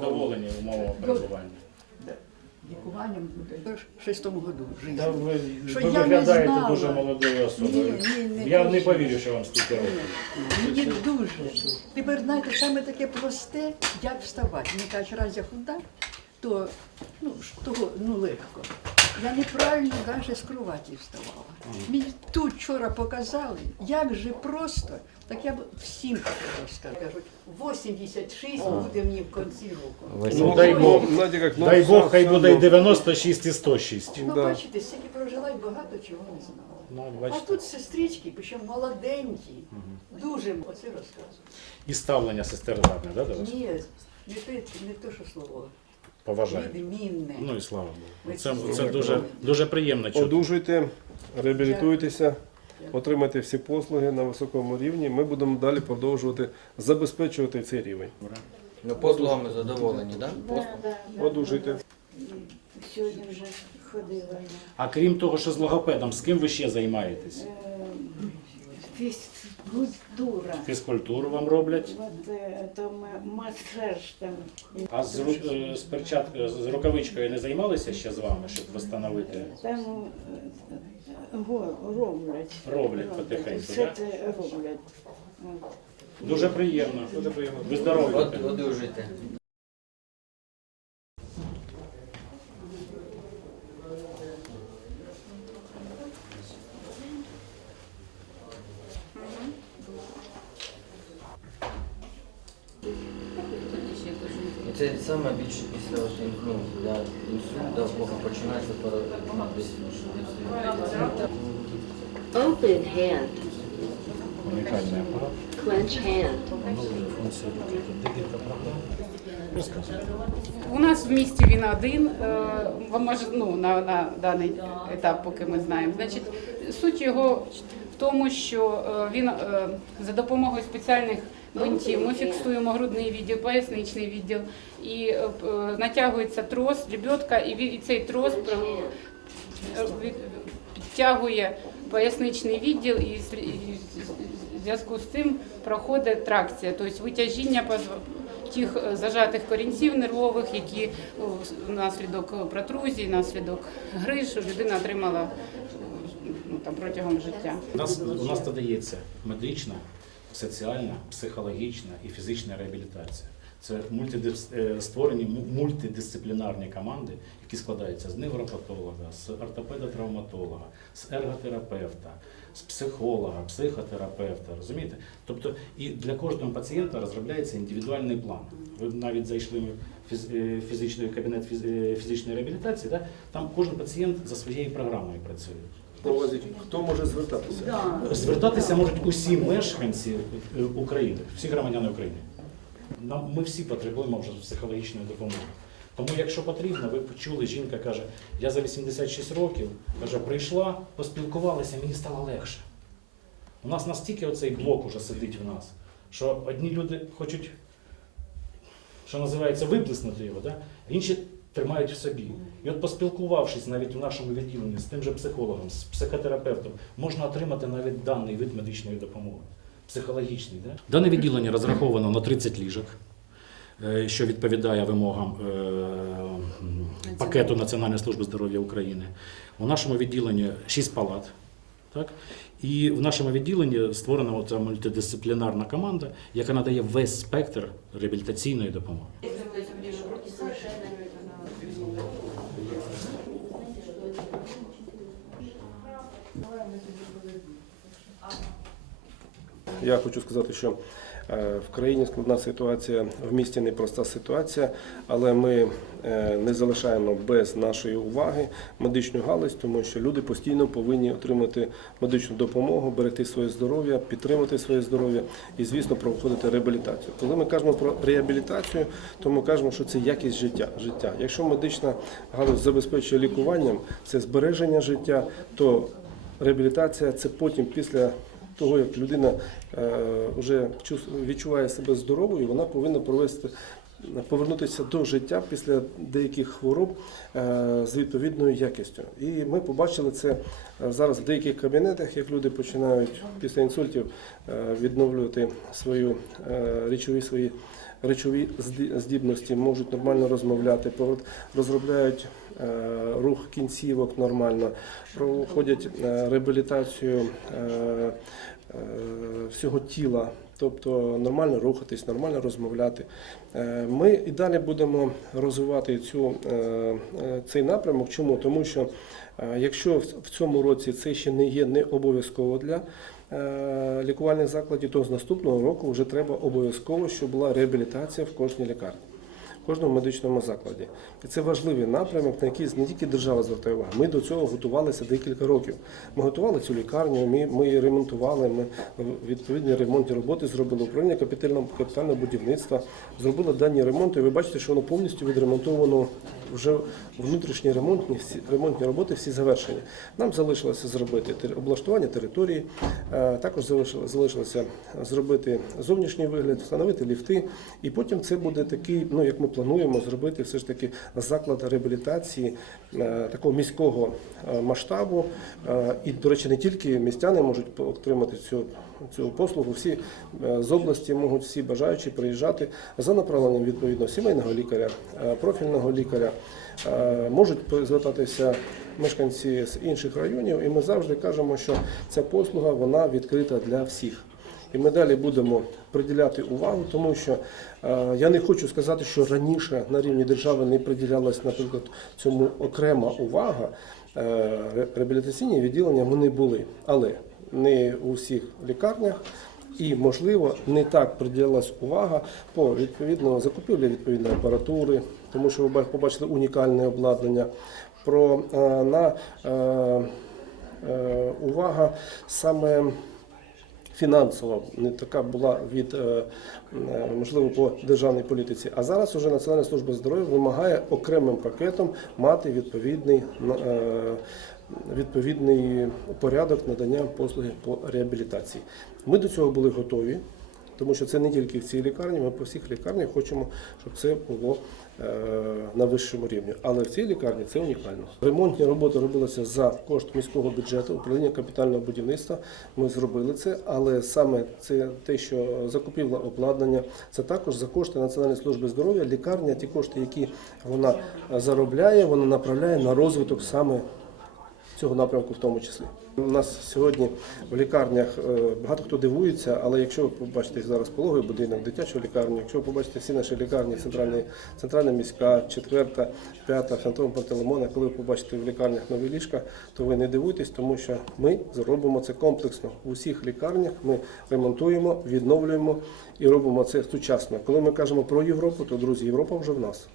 задоволені умовами перебування. Лікуванням буде в шестому году життя. Та ви, Що ви я не виглядаєте знала. дуже молодою особою. Ні, ні, не Я не точно. повірю, що вам стільки років. Мені дуже. Тепер знаєте, саме таке просте, як вставати. Мені кажуть, раз я худа, то ну, ж того ну, легко. Я неправильно навіть з кроваті вставала. Мені тут вчора показали, як же просто, так я б всім розкажу. Кажуть, 86 буде мені в кінці року. Ну, дай Бог, Знаєте, як, ну, дай все- Бог, хай все буде і одно. 96, і 106. Ну, Да. бачите, стільки прожила і багато чого не знала. Ну, А бачите. тут сестрички, причому молоденькі, дуже оце розказують. І ставлення сестер гарне, да, до вас? Ні, не те, не те, що слово. Поважають. Відмінне. Ну і слава Богу. Це, це дуже, дуже приємно чути. Одужуйте, реабілітуйтеся, отримайте всі послуги на високому рівні. Ми будемо далі продовжувати забезпечувати цей рівень. Ну, послугами задоволені, так? Да? Да, да, да. Одужуйте. Сьогодні вже ходила. А крім того, що з логопедом, з ким ви ще займаєтесь? Е, Фізкультура. Фізкультуру вам роблять? Вот е, то ма- масаж там. А з, ру- е, з перчаткою, з рукавичкою не займалися ще з вами, щоб встановити? Там е, го- роблять. Роблять потихеньку, Все да? це роблять. Дуже приємно. Дуже приємно. Ви здорові. От, одужуйте. І це саме більше після от, ну, для інсульту, в кого починається пара- ну, десь Open hand, Унікальний апарат. clench hand. Декілька програм. У нас в місті він один, е, може, ну, на, на даний етап, поки ми знаємо. Значить, суть його в тому, що е, він е, за допомогою спеціальних бинтів ми фіксуємо грудний відділ, поясничний відділ, і е, е, натягується трос, лебедка, і, цей трос е, підтягує поясничний відділ, і в зв'язку з цим проходить тракція, тобто витяжіння тих зажатих корінців нервових, які внаслідок протрузії, внаслідок грижу людина отримала ну, там, протягом життя. У нас, у нас додається медична, соціальна, психологічна і фізична реабілітація. Це е, створені мультидисциплінарні команди, які складаються з невропатолога, з ортопеда-травматолога, з ерготерапевта, з психолога, психотерапевта. Розумієте? Тобто і для кожного пацієнта розробляється індивідуальний план. Ви навіть зайшли в е, фізичний кабінет е, фізичної реабілітації, да? там кожен пацієнт за своєю програмою працює. На увазі, хто може звертатися? Звертатися можуть усі мешканці е, України, всі громадяни України. Нам ми всі потребуємо вже психологічної допомоги. Тому, якщо потрібно, ви почули, жінка каже, я за 86 років, каже, прийшла, поспілкувалася, мені стало легше. У нас настільки оцей блок уже сидить в нас, що одні люди хочуть, що називається, виплеснути його, да? інші тримають в собі. І от поспілкувавшись навіть у нашому відділенні з тим же психологом, з психотерапевтом, можна отримати навіть даний вид медичної допомоги. Психологічний. Да? Дане відділення розраховано на 30 ліжок, е, що відповідає вимогам е, пакету Національної служби здоров'я України. У нашому відділенні 6 палат. Так? І в нашому відділенні створена оця мультидисциплінарна команда, яка надає весь спектр реабілітаційної допомоги. Я хочу сказати, що е, в країні складна ситуація, в місті непроста ситуація, але ми е, не залишаємо без нашої уваги медичну галузь, тому що люди постійно повинні отримати медичну допомогу, берегти своє здоров'я, підтримати своє здоров'я і, звісно, проходити реабілітацію. Коли ми кажемо про реабілітацію, то ми кажемо, що це якість життя. життя. Якщо медична галузь забезпечує лікуванням, це збереження життя, то реабілітація це потім після того, як людина е, вже відчуває себе здоровою, вона повинна провести повернутися до життя після деяких хвороб е, з відповідною якістю. І ми побачили це е, зараз в деяких кабінетах, як люди починають після інсультів е, відновлювати свою речові свої. Речові зді- здібності можуть нормально розмовляти, розробляють рух кінцівок нормально, проходять реабілітацію всього тіла, тобто нормально рухатись, нормально розмовляти. Е, Ми і далі будемо розвивати цю, е, е, цей напрямок. Чому? Тому що якщо в цьому році це ще не є не обов'язково для лікувальних закладів, то з наступного року вже треба обов'язково, щоб була реабілітація в кожній лікарні. Кожному медичному закладі. І це важливий напрямок, на який не тільки держава звертає увагу. Ми до цього готувалися декілька років. Ми готували цю лікарню, ми, ми її ремонтували, ми відповідні ремонтні роботи зробили управління капітального, капітального будівництва, зробили дані ремонти. І ви бачите, що воно повністю відремонтовано вже внутрішні ремонтні всі ремонтні роботи всі завершені. Нам залишилося зробити облаштування території, е, також залишило- залишилося зробити зовнішній вигляд, встановити ліфти, і потім це буде такий, ну як ми плануємо зробити, все ж таки заклад реабілітації е, такого міського е, масштабу. Е, І, до речі, не тільки містяни можуть отримати цю. Цю послугу всі з області можуть всі бажаючі приїжджати за направленням відповідно сімейного лікаря, профільного лікаря. Можуть звертатися мешканці з інших районів, і ми завжди кажемо, що ця послуга вона відкрита для всіх. І ми далі будемо приділяти увагу, тому що е, я не хочу сказати, що раніше на рівні держави не приділялась, наприклад, цьому окрема увага. Е, реабілітаційні відділення вони були, але не у всіх лікарнях. І, можливо, не так приділилась увага по відповідно закупівлі відповідної апаратури, тому що ви ба- побачили унікальне обладнання. Про е, на увага саме фінансово не така була від е, е, можливо по державній політиці. А зараз уже Національна служба здоров'я вимагає окремим пакетом мати відповідний е, відповідний порядок надання послуги по реабілітації. Ми до цього були готові. Тому що це не тільки в цій лікарні, ми по всіх лікарнях хочемо, щоб це було е, на вищому рівні. Але в цій лікарні це унікально. Ремонтні роботи робилися за кошт міського бюджету, управління капітального будівництва. Ми зробили це, але саме це те, що закупівла обладнання, це також за кошти Національної служби здоров'я. Лікарня, ті кошти, які вона заробляє, вона направляє на розвиток саме цього напрямку в тому числі. У нас сьогодні в лікарнях е, багато хто дивується, але якщо ви побачите зараз пологовий будинок, дитячу лікарню, якщо ви побачите всі наші лікарні, центральні, центральна міська, четверта, п'ята, фантом Пантелеймона, коли ви побачите в лікарнях нові ліжка, то ви не дивуйтесь, тому що ми зробимо це комплексно. У всіх лікарнях ми ремонтуємо, відновлюємо і робимо це сучасно. Коли ми кажемо про Європу, то друзі, Європа вже в нас.